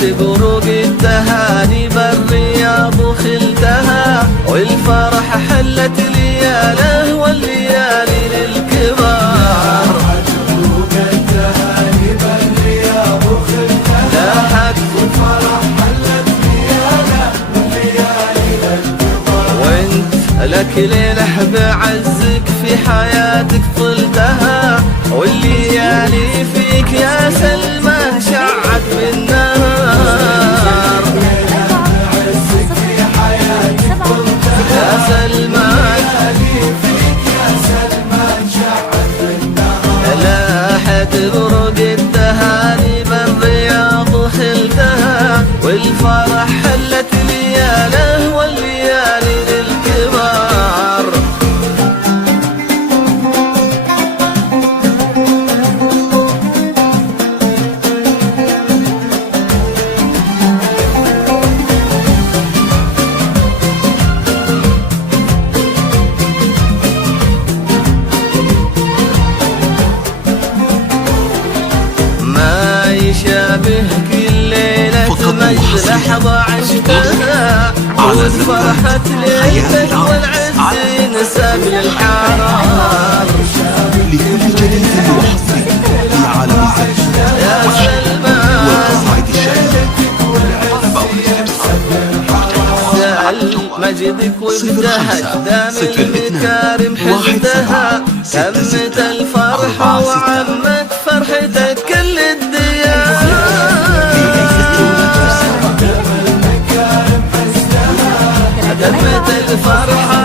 تبرق التهاني بالرياض وخلتها، والفرح حلت لياله والليالي للكبار. تبرق التهاني بالرياض وخلتها، لاحت والفرح حلت لياله والليالي للكبار. وانت لك ليله بعزك في حياتك طلتها، والليالي فيك يا سلمى شعت بالنار. يا سلمى لاحت برق التهاني بالرياض وخلتها، والفرح حلت لياله والليالي للكبار. يشابه كل ليلة مجد لحظة عشتها، عود فرحة ليلتك والعز ينسب للحرار. لكل جديد وحصري في عالم الزمن يا سلمى والقصائد الشعرية مجدك وابتهج دام المكارم حشدها، تمت الفرحة وعمت فرحتك كل الديار. تمت الفرحة